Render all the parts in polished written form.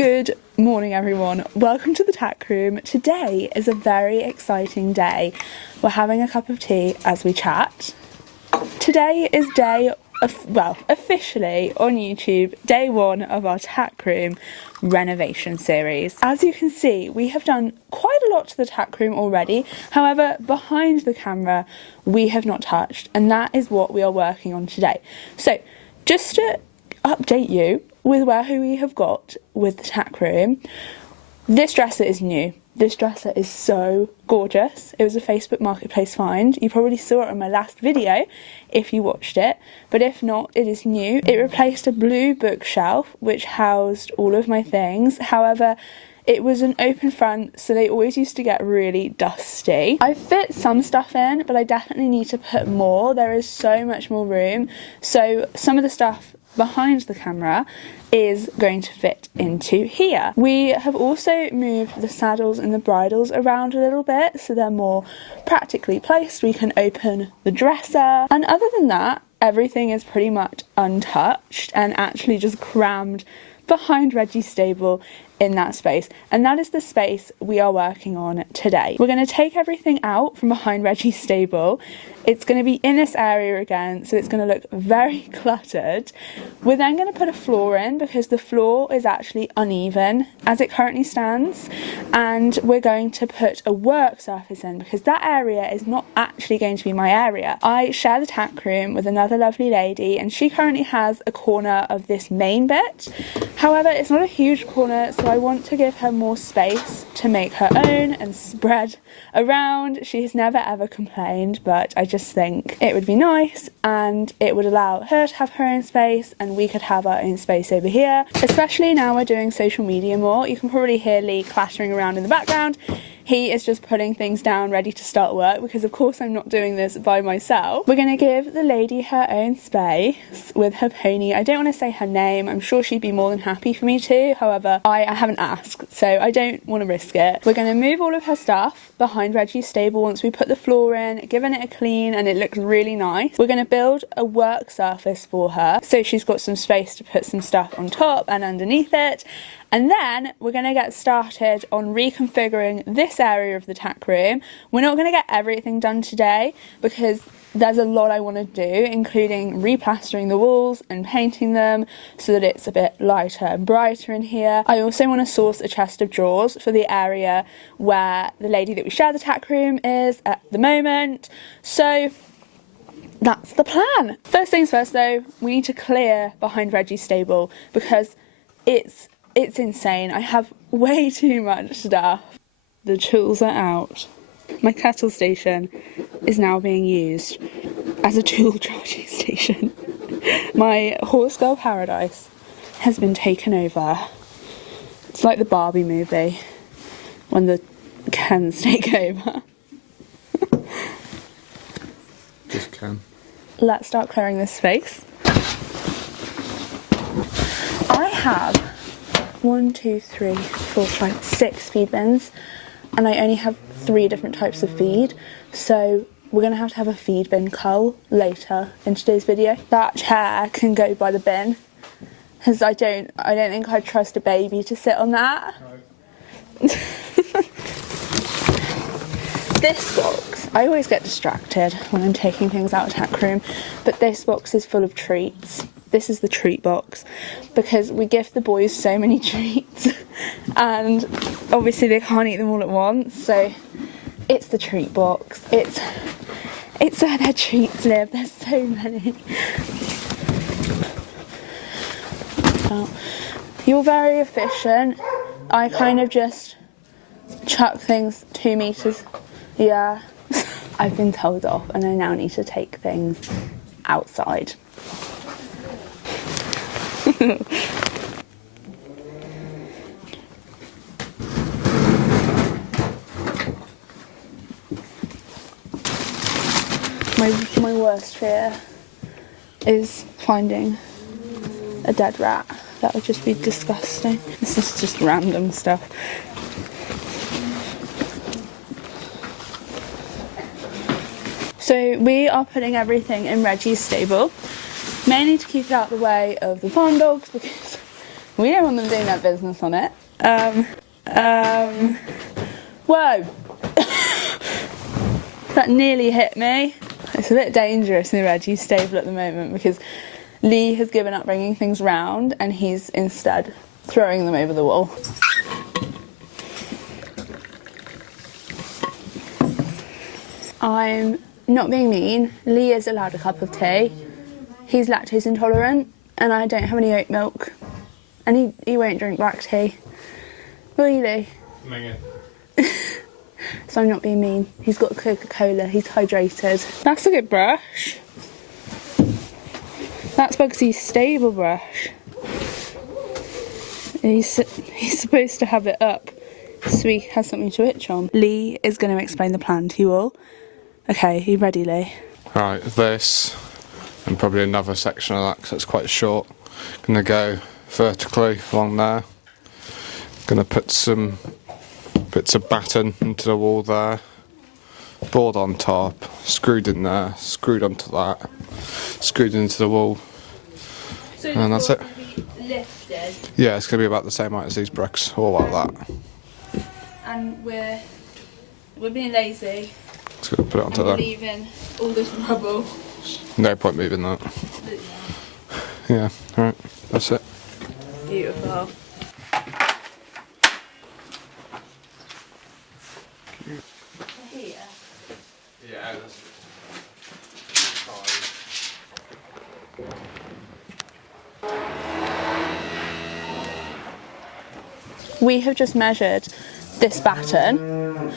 Good morning everyone, welcome to the Tack room. Today is a very exciting day. We're having a cup of tea as we chat. Today is officially on YouTube, day one of our Tack room renovation series. As you can see, we have done quite a lot to the Tack room already. However, behind the camera, we have not touched, and that is what we are working on today. So, just to update you with who we have got with the Tack room, this dresser is new. This dresser is so gorgeous. It was a Facebook Marketplace find. You probably saw it in my last video if you watched it, but if not, it is new. It replaced a blue bookshelf which housed all of my things. However, it was an open front, so they always used to get really dusty. I fit some stuff in, but I definitely need to put more. There is so much more room. So some of the stuff behind the camera is going to fit into here. We have also moved the saddles and the bridles around a little bit so they're more practically placed. We can open the dresser, and other than that, everything is pretty much untouched and actually just crammed behind Reggie's stable in that space, and that is the space we are working on today. We're going to take everything out from behind Reggie's stable. It's going to be in this area again, so it's going to look very cluttered. We're then going to put a floor in because the floor is actually uneven as it currently stands, and we're going to put a work surface in because that area is not actually going to be my area. I share the Tack room with another lovely lady, and she currently has a corner of this main bit. However, it's not a huge corner, so I want to give her more space to make her own and spread around. She has never ever complained, but I just think it would be nice and it would allow her to have her own space and we could have our own space over here. Especially now we're doing social media more. You can probably hear Lee clattering around in the background. He is just putting things down ready to start work because of course I'm not doing this by myself. We're going to give the lady her own space with her pony. I don't want to say her name. I'm sure she'd be more than happy for me to. However, I haven't asked, so I don't want to risk it. We're going to move all of her stuff behind Reggie's stable once we put the floor in, given it a clean, and it looks really nice. We're going to build a work surface for her so she's got some space to put some stuff on top and underneath it. And then we're going to get started on reconfiguring this area of the Tack room. We're not going to get everything done today because there's a lot I want to do, including replastering the walls and painting them so that it's a bit lighter and brighter in here. I also want to source a chest of drawers for the area where the lady that we share the Tack room is at the moment. So that's the plan. First things first though, we need to clear behind Reggie's stable because it's insane. I have way too much stuff. The tools are out. My kettle station is now being used as a tool charging station. My horse girl paradise has been taken over. It's like the Barbie movie when the Kens take over. Just Ken. Let's start clearing this space. I have 6 feed bins, and I only have 3 different types of feed, so we're going to have a feed bin cull later in today's video. That chair can go by the bin because I don't think I'd trust a baby to sit on that. No. This box, I always get distracted when I'm taking things out of Tack room, but this box is full of treats. This is the treat box because we gift the boys so many treats and obviously they can't eat them all at once, so it's the treat box. It's where their treats live. There's so many. Oh, you're very efficient. I kind of just chuck things 2 meters. Yeah. I've been told off and I now need to take things outside. My worst fear is finding a dead rat. That would just be disgusting. This is just random stuff. So we are putting everything in Reggie's stable, mainly to keep it out of the way of the farm dogs because We don't want them doing their business on it. Whoa! That nearly hit me. It's a bit dangerous in the Reggie stable at the moment because Lee has given up bringing things round and he's instead throwing them over the wall. I'm not being mean. Lee is allowed a cup of tea. He's lactose intolerant and I don't have any oat milk. And he won't drink black tea. Will you, Lee? So I'm not being mean. He's got Coca-Cola, he's hydrated. That's a good brush. That's Bugsy's stable brush. He's supposed to have it up so he has something to itch on. Lee is going to explain the plan to you all. Okay, you ready, Lee? Right, this and probably another section of that because it's quite short. Gonna go vertically along there. Gonna put some bits of batten into the wall there. Board on top, screwed in there, screwed onto that, screwed into the wall. So and that's it. Lifted. Yeah, it's gonna be about the same height as these bricks, all like that. And we're being lazy. Just gonna put it onto and we're there. leaving all this rubble. No point moving that. Yeah, alright, that's it. Beautiful. Here. Yeah, that's We have just measured this batten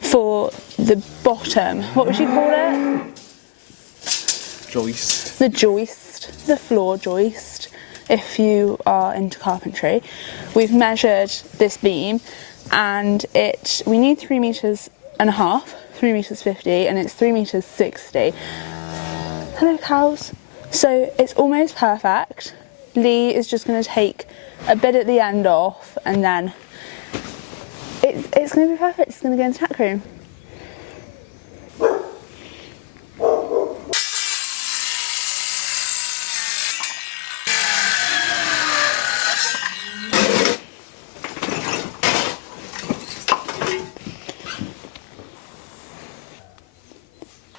for the bottom. What would you call it? joist. The joist, the floor joist, if you are into carpentry. We've measured this beam and we need 3.5 meters, 3.50 meters, and it's 3.60 meters. Hello cows. So it's almost perfect. Lee is just going to take a bit at the end off and then it's going to be perfect. It's going to go in the tack room.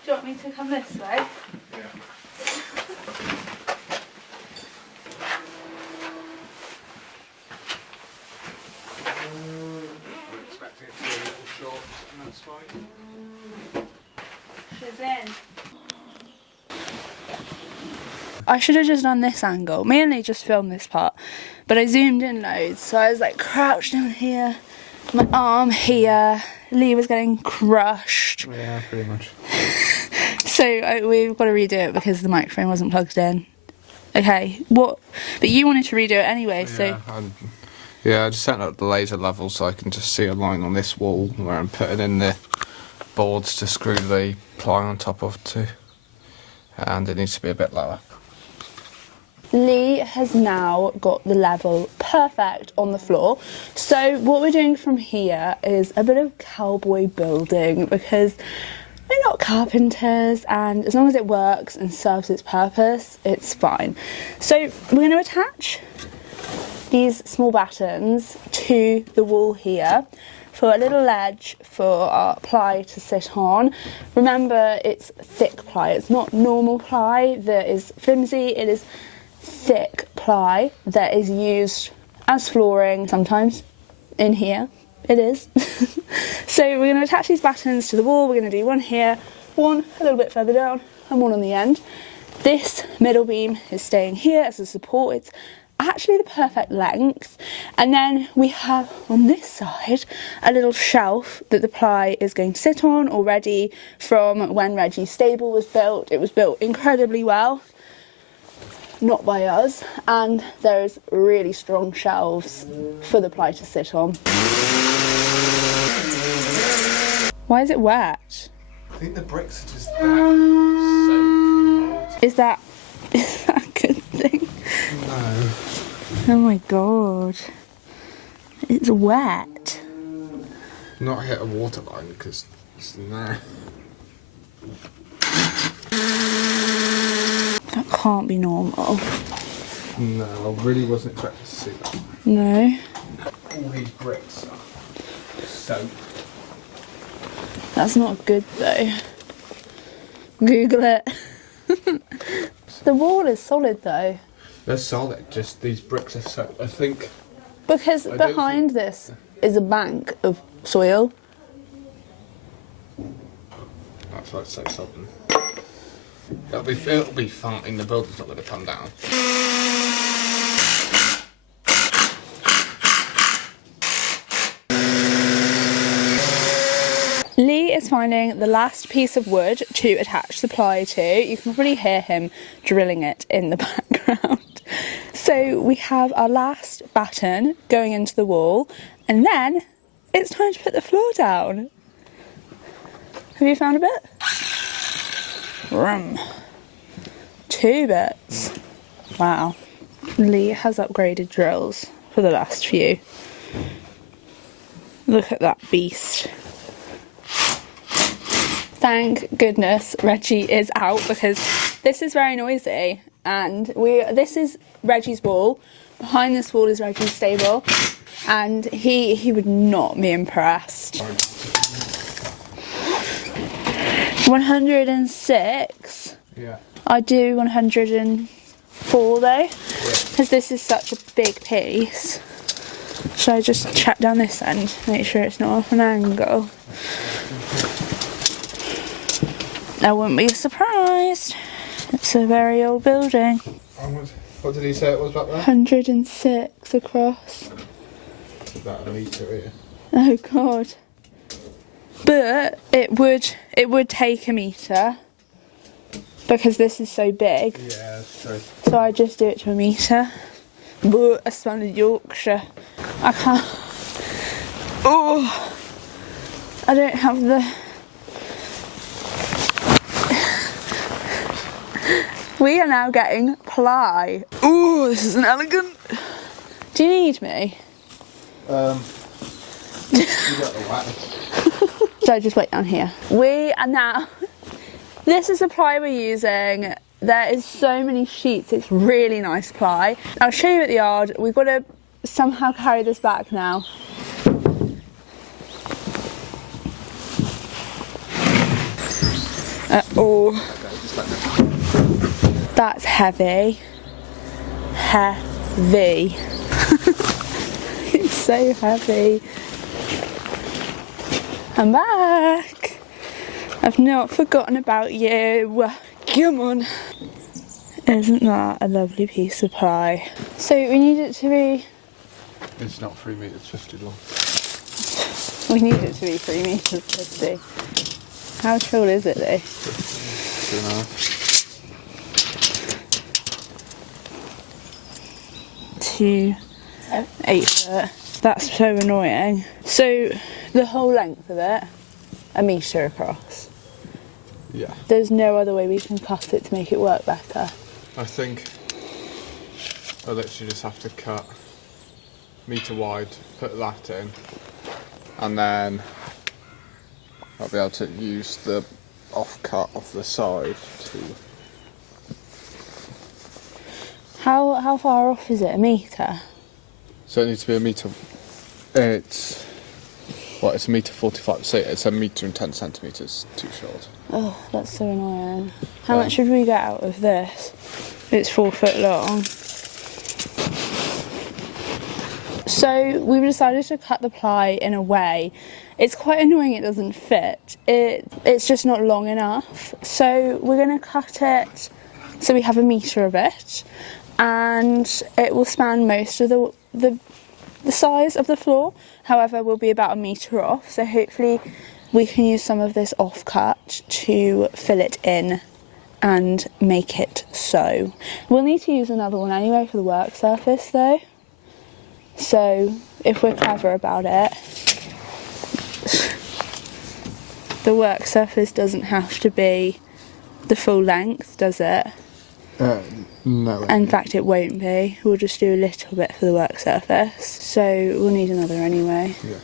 Do you want me to come this way? Yeah. I'm expecting it to be a little short, and that's fine. She's in. I should have just done this angle. Me and Lee just filmed this part, but I zoomed in loads, so I was like crouched down here, my arm here. Lee was getting crushed. Yeah, pretty much. So we've got to redo it because the microphone wasn't plugged in. Okay, what? But you wanted to redo it anyway, so... Yeah, I just set up the laser level so I can just see a line on this wall where I'm putting in the boards to screw the ply on top of to. And it needs to be a bit lower. Lee has now got the level perfect on the floor. So what we're doing from here is a bit of cowboy building because we're not carpenters and as long as it works and serves its purpose, it's fine. So we're going to attach these small battens to the wall here for a little ledge for our ply to sit on. Remember, it's thick ply. It's not normal ply that is flimsy. It is thick ply that is used as flooring sometimes. In here, it is. So we're going to attach these battens to the wall. We're going to do one here, one a little bit further down, and one on the end. This middle beam is staying here as a support. It's actually the perfect length. And then we have on this side a little shelf that the ply is going to sit on already from when Reggie's stable was built. It was built incredibly well, not by us, and there's really strong shelves for the ply to sit on. Why is it wet? I think the bricks are just Is that a good thing? No. Oh my god. It's wet. Not hit a water line because it's in there. That can't be normal. No, I really wasn't expecting to see that. No. All these bricks are soaked. That's not good though. Google it. The wall is solid though. They're solid, just these bricks are soaked. I think... Because behind this is a bank of soil. That's why I say something. It'll be fine. The building's not going to come down. Lee is finding the last piece of wood to attach the ply to. You can probably hear him drilling it in the background. So we have our last batten going into the wall, and then it's time to put the floor down. Have you found a bit? Rum. 2 bits. Wow. Lee has upgraded drills for the last few. Look at that beast. Thank goodness Reggie is out, because this is very noisy, and this is Reggie's wall. Behind this wall is Reggie's stable, and he would not be impressed. 106. Yeah. I do 104 though, because this is such a big piece. Should I just check down this end, make sure it's not off an angle? I wouldn't be surprised. It's a very old building. What did he say it was back there? 106 across. About a metre here. Oh god. But it would take a metre, because this is so big. Yeah, that's true. So I just do it to a metre. But I smell Yorkshire. I can't. Oh, I don't have the. We are now getting ply. Ooh, this is an elegant. Do you need me? You got the wax. Should I just wait down here? We are now. This is the ply we're using. There is so many sheets. It's really nice ply. I'll show you at the yard. We've got to somehow carry this back now. Oh. That's heavy. Heavy. It's so heavy. I'm back. I've not forgotten about you. Come on. Isn't that a lovely piece of pie? So we need it to be... It's not 3 metres 50 long. We need it to be 3 metres 50. How tall is it though? 2.5. 8 foot. That's so annoying. So the whole length of it, a metre across. Yeah. There's no other way we can cut it to make it work better. I think I literally just have to cut metre wide, put that in, and then I'll be able to use the offcut off the side to... How far off is it? A metre? So it needs to be a metre... It's a metre 45, so it's a metre and 10 centimetres too short. Oh, that's so annoying. How much should we get out of this? It's 4 foot long. So we've decided to cut the ply in a way. It's quite annoying it doesn't fit. It's just not long enough. So we're going to cut it so we have a metre of it, and it will span most of the size of the floor. However, we'll be about a metre off, so hopefully we can use some of this offcut to fill it in and make it so. We'll need to use another one anyway for the work surface though. So if we're clever about it, the work surface doesn't have to be the full length, does it? No. In fact, it won't be. We'll just do a little bit for the work surface. So we'll need another anyway. Yeah.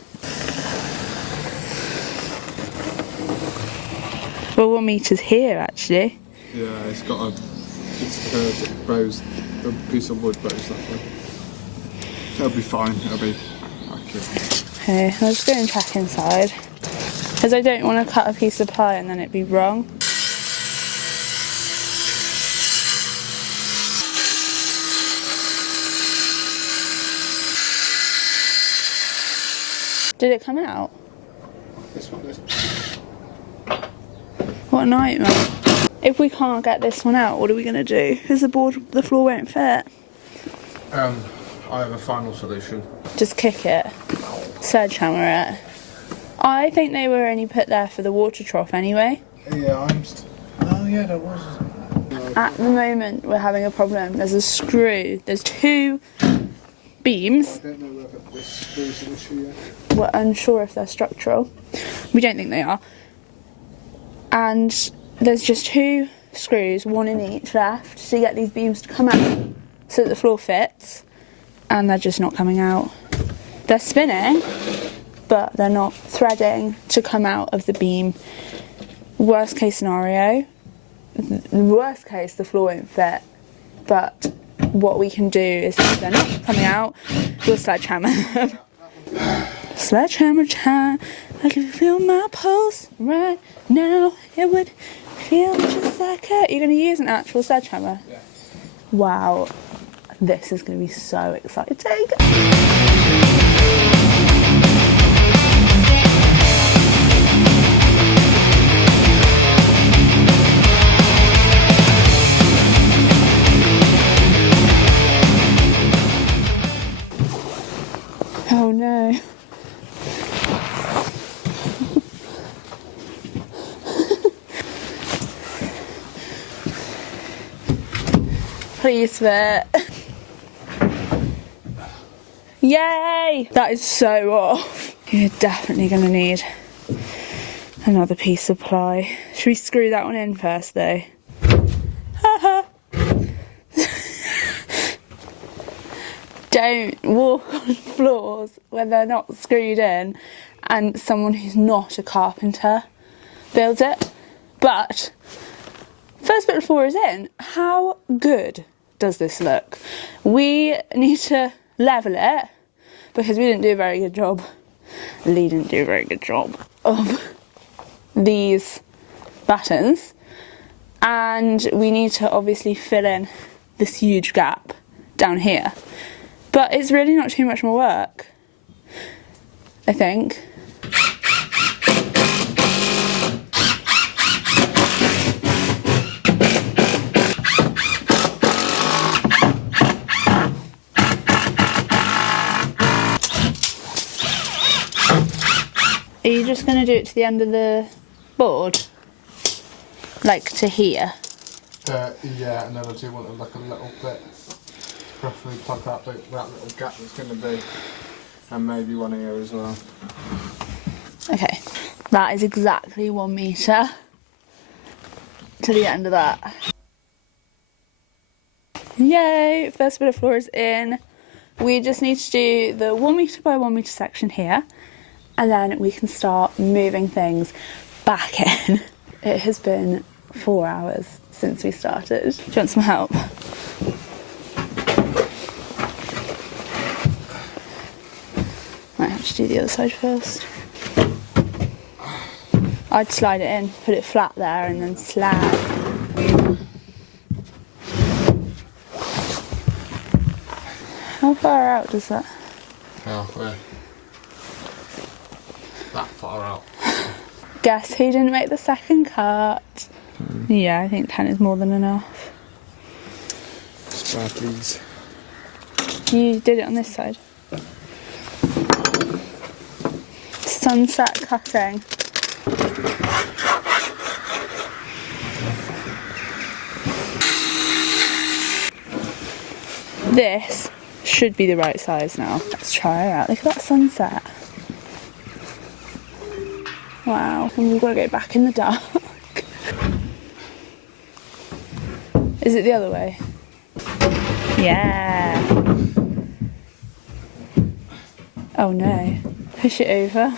Well, 1 metre's here actually. Yeah, it's curved, it grows the piece of wood, but it's not good. So it'll be fine. It'll be accurate. Okay, I'll just go and check inside. Because I don't want to cut a piece of ply and then it be wrong. Did it come out? This one is. What a nightmare. If we can't get this one out, what are we going to do? Because the floor won't fit. I have a final solution. Just kick it. Sledgehammer it. I think they were only put there for the water trough anyway. Yeah, oh yeah, there was. At the moment, we're having a problem. There's a screw. There's two beams. I don't know whether this screws an issue yet. We're unsure if they're structural. We don't think they are. And there's just two screws, one in each left, to get these beams to come out so that the floor fits. And they're just not coming out. They're spinning, but they're not threading to come out of the beam. Worst case scenario, worst case the floor won't fit, but what we can do is if they're not coming out, we'll sledgehammer them. Sledgehammer time, like if you feel my pulse right now, it would feel just like it. You're going to use an actual sledgehammer? Yeah. Wow, this is going to be so exciting. Oh no. Please fit. Yay! That is so off. You're definitely going to need another piece of ply. Should we screw that one in first though? Don't walk on floors when they're not screwed in and someone who's not a carpenter builds it. But first bit of floor is in. How good does this look? We need to level it because we didn't do a very good job. Lee didn't do a very good job of these buttons. And we need to obviously fill in this huge gap down here. But it's really not too much more work, I think. Are you just going to do it to the end of the board? Like to here? Yeah, and then I do want to look a little bit. Roughly plug out that little gap that's going to be, and maybe one here as well. Okay, that is exactly 1 metre to the end of that. Yay, first bit of floor is in. We just need to do the 1 metre by 1 metre section here, and then we can start moving things back in. It has been 4 hours since we started. Do you want some help? Might have to do the other side first. I'd slide it in, put it flat there and then slide. How far out does that? Halfway. That far out. Guess who didn't make the second cut? Yeah, I think 10 is more than enough. Spare please. You did it on this side. Sunset cutting. This should be the right size now. Let's try it out. Look at that sunset. Wow. And we've got to go back in the dark. Is it the other way? Yeah. Oh no. Push it over.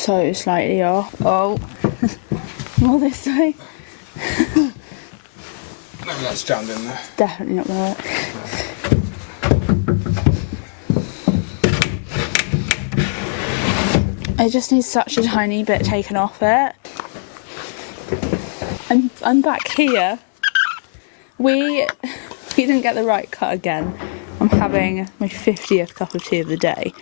so slightly off. Oh, more this way. Maybe that's jammed in there. Definitely not gonna work. I just need such a tiny bit taken off it. I'm back here. We didn't get the right cut again. I'm having my 50th cup of tea of the day.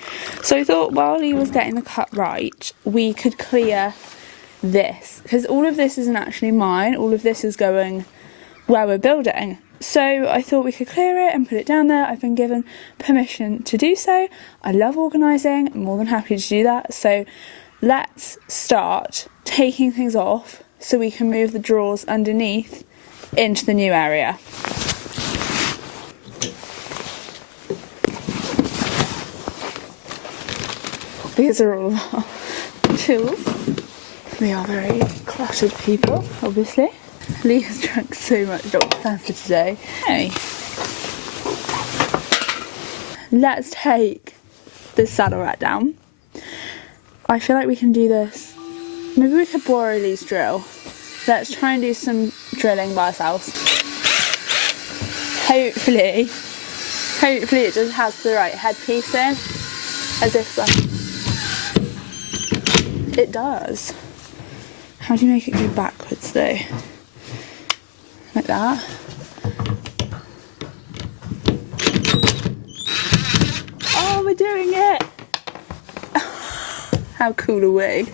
So I thought while he was getting the cut right, we could clear this. Because all of this isn't actually mine. All of this is going where we're building. So I thought we could clear it and put it down there. I've been given permission to do so. I love organising. I'm more than happy to do that. So let's start taking things off so we can move the drawers underneath into the new area. These are all of our tools. We are very cluttered people, obviously. Lee has drunk so much Dr. Pepper today. Hey. Let's take this saddle rack down. I feel like we can do this. Maybe we could borrow Lee's drill. Let's try and do some drilling by ourselves. Hopefully it just has the right headpiece in. As if it does. How do you make it go backwards though? Like that. Oh, we're doing it! How cool are we?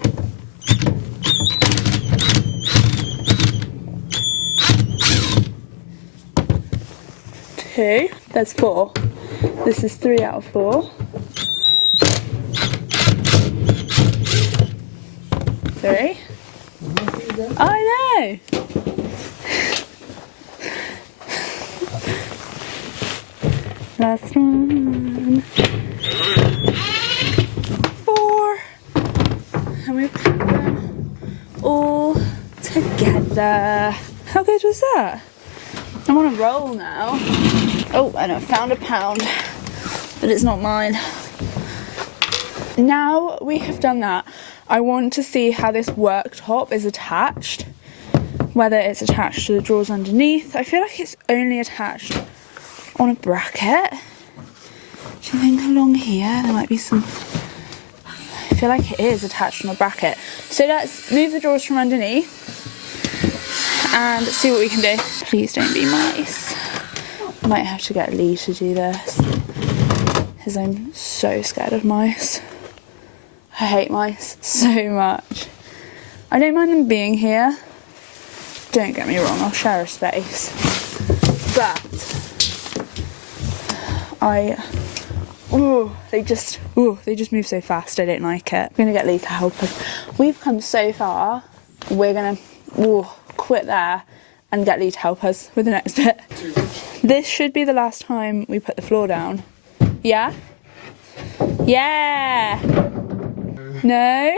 Two. There's 4. This is 3 out of 4. 3. I know! Last one. 4. And we put them all together. How good was that? I'm on a roll now. Oh, and I found a pound, but it's not mine. Now we have done that, I want to see how this worktop is attached. Whether it's attached to the drawers underneath. I feel like it's only attached on a bracket. Do you think along here there might be some... I feel like it is attached on a bracket. So let's move the drawers from underneath and see what we can do. Please don't be mice. I might have to get Lee to do this because I'm so scared of mice. I hate mice so much. I don't mind them being here. Don't get me wrong, I'll share a space. But they just move so fast, I don't like it. I'm gonna get Lee to help us. We've come so far, we're gonna quit there and get Lee to help us with the next bit. This should be the last time we put the floor down. Yeah? Yeah! No?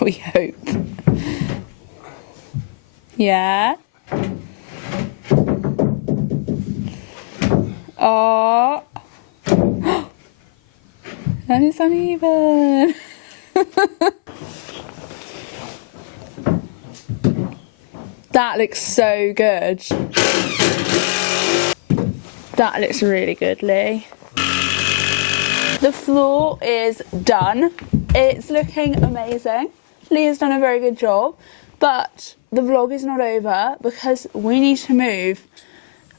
We hope. Yeah? Oh! That is uneven. That looks so good. That looks really good, Lee. The floor is done. It's looking amazing. Lee has done a very good job, but the vlog is not over because we need to move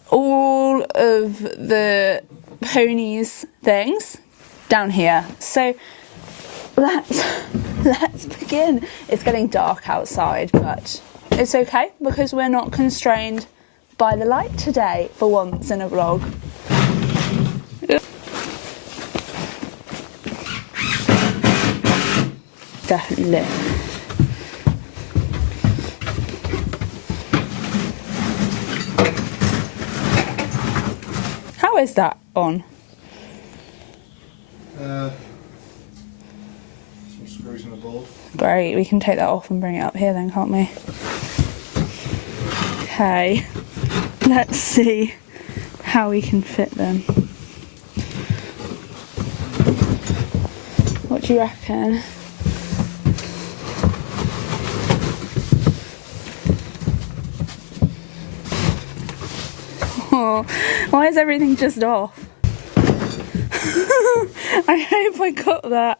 all of the ponies things down here. So let's begin. It's getting dark outside, but it's okay because we're not constrained by the light today for once in a vlog. Definitely lit. How is that on? Some screws in the board. Great, we can take that off and bring it up here then, can't we? Okay, let's see how we can fit them. do you reckon? Oh, why is everything just off? I hope I got that.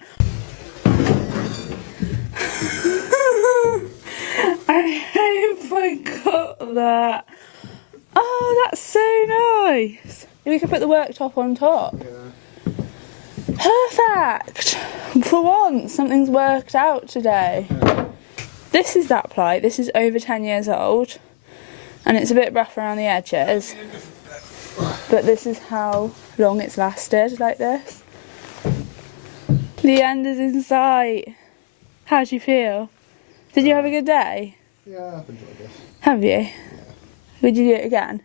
I hope I got that. Oh, that's so nice. We could put the worktop on top. Yeah. Perfect. For once, something's worked out today. Yeah. This is that ply. This is over 10 years old. And it's a bit rough around the edges. But this is how long it's lasted, like this. The end is in sight. How do you feel? Did you have a good day? Yeah, I've enjoyed this. Have you? Yeah. Would you do it again?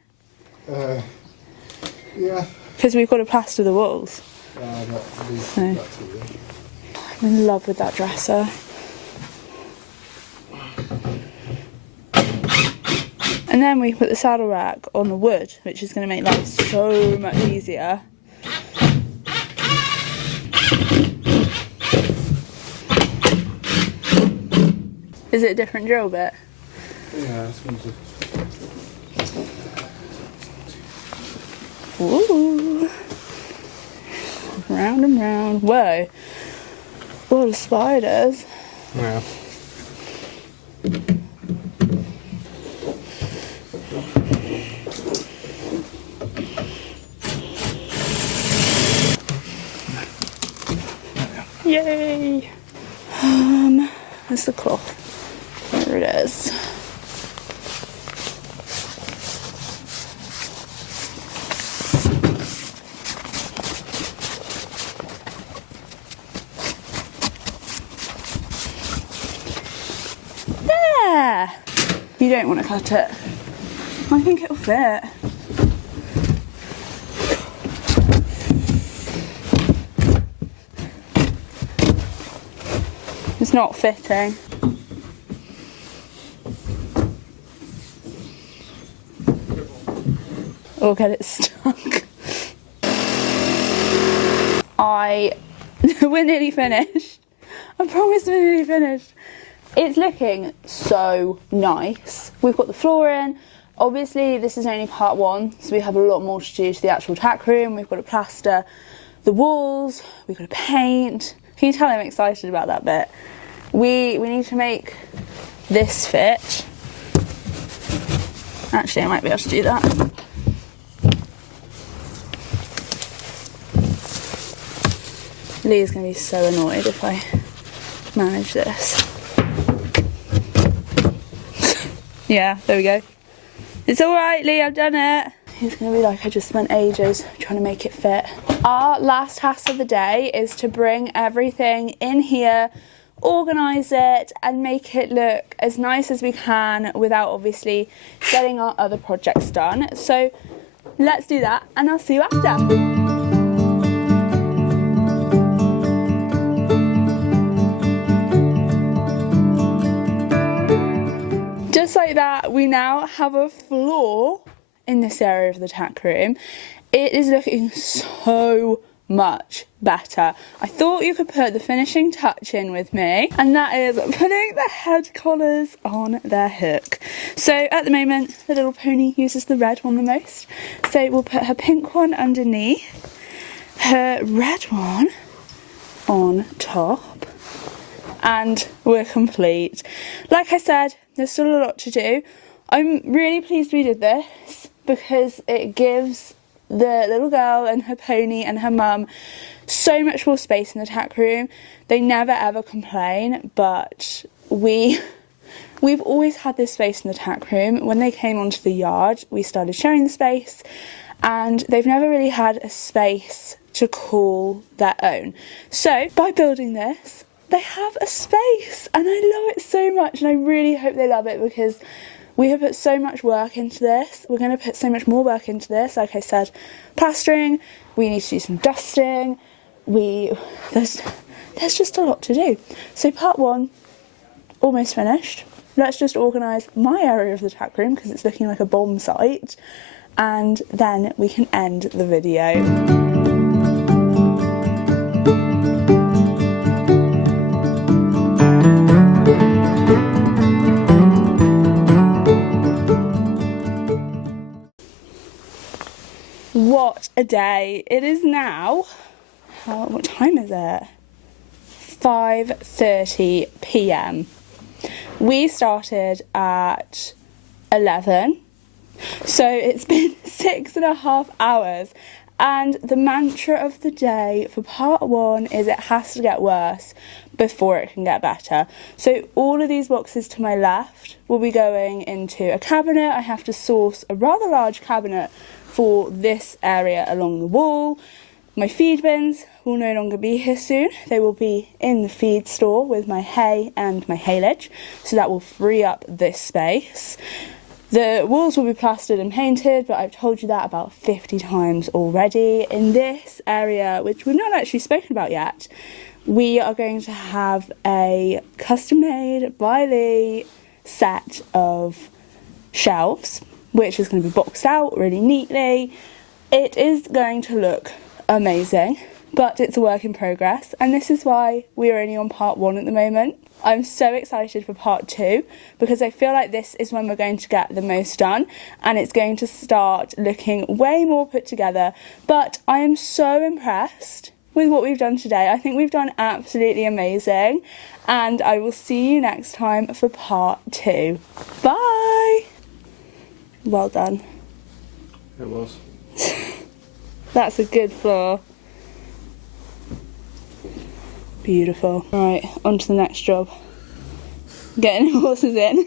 Yeah. Because we've got to plaster the walls. So. I'm in love with that dresser. And then we put the saddle rack on the wood, which is going to make life so much easier. Is it a different drill bit? Yeah, this one's a... Ooh. Round and round. Whoa. A lot of spiders. Yeah. Yay! Where's the cloth? There it is. There! You don't want to cut it. I think it'll fit. It's not fitting. Or get it stuck. We're nearly finished. I promise we're nearly finished. It's looking so nice. We've got the floor in. Obviously, this is only part one, so we have a lot more to do to the actual tack room. We've got to plaster the walls. We've got to paint. Can you tell I'm excited about that bit? We need to make this fit. Actually, I might be able to do that. Lee's going to be so annoyed if I manage this. Yeah, there we go. It's alright, Lee, I've done it. He's going to be like, I just spent ages trying to make it fit. Our last task of the day is to bring everything in here, organise it and make it look as nice as we can without obviously getting our other projects done. So let's do that and I'll see you after. Just like that, we now have a floor in this area of the tack room. It is looking so much better. I thought you could put the finishing touch in with me, and that is putting the head collars on their hook. So at the moment, the little pony uses the red one the most. So we'll put her pink one underneath, her red one on top, and we're complete. Like I said, there's still a lot to do. I'm really pleased we did this because it gives the little girl and her pony and her mum so much more space in the tack room. They never ever complain, but we've always had this space in the tack room. When they came onto the yard, we started sharing the space, and they've never really had a space to call their own. So by building this, they have a space, and I love it so much, and I really hope they love it because we have put so much work into this. We're going to put so much more work into this. Like I said, plastering, we need to do some dusting. There's just a lot to do. So part one, almost finished. Let's just organise my area of the tack room because it's looking like a bomb site, and then we can end the video. What a day. It is now, what time is it? 5:30 p.m. We started at 11, so it's been 6.5 hours, and the mantra of the day for part 1 is it has to get worse before it can get better. So all of these boxes to my left will be going into a cabinet. I have to source a rather large cabinet for this area along the wall. My feed bins will no longer be here soon. They will be in the feed store with my hay and my haylage, so that will free up this space. The walls will be plastered and painted, but I've told you that about 50 times already. In this area, which we've not actually spoken about yet, we are going to have a custom-made by Lee set of shelves, which is going to be boxed out really neatly. It is going to look amazing, but it's a work in progress, and this is why we're only on part 1 at the moment. I'm so excited for part 2 because I feel like this is when we're going to get the most done and it's going to start looking way more put together. But I am so impressed with what we've done today. I think we've done absolutely amazing, and I will see you next time for part 2. Bye! Well done. It was. That's a good floor. Beautiful. Right, on to the next job. Getting horses in.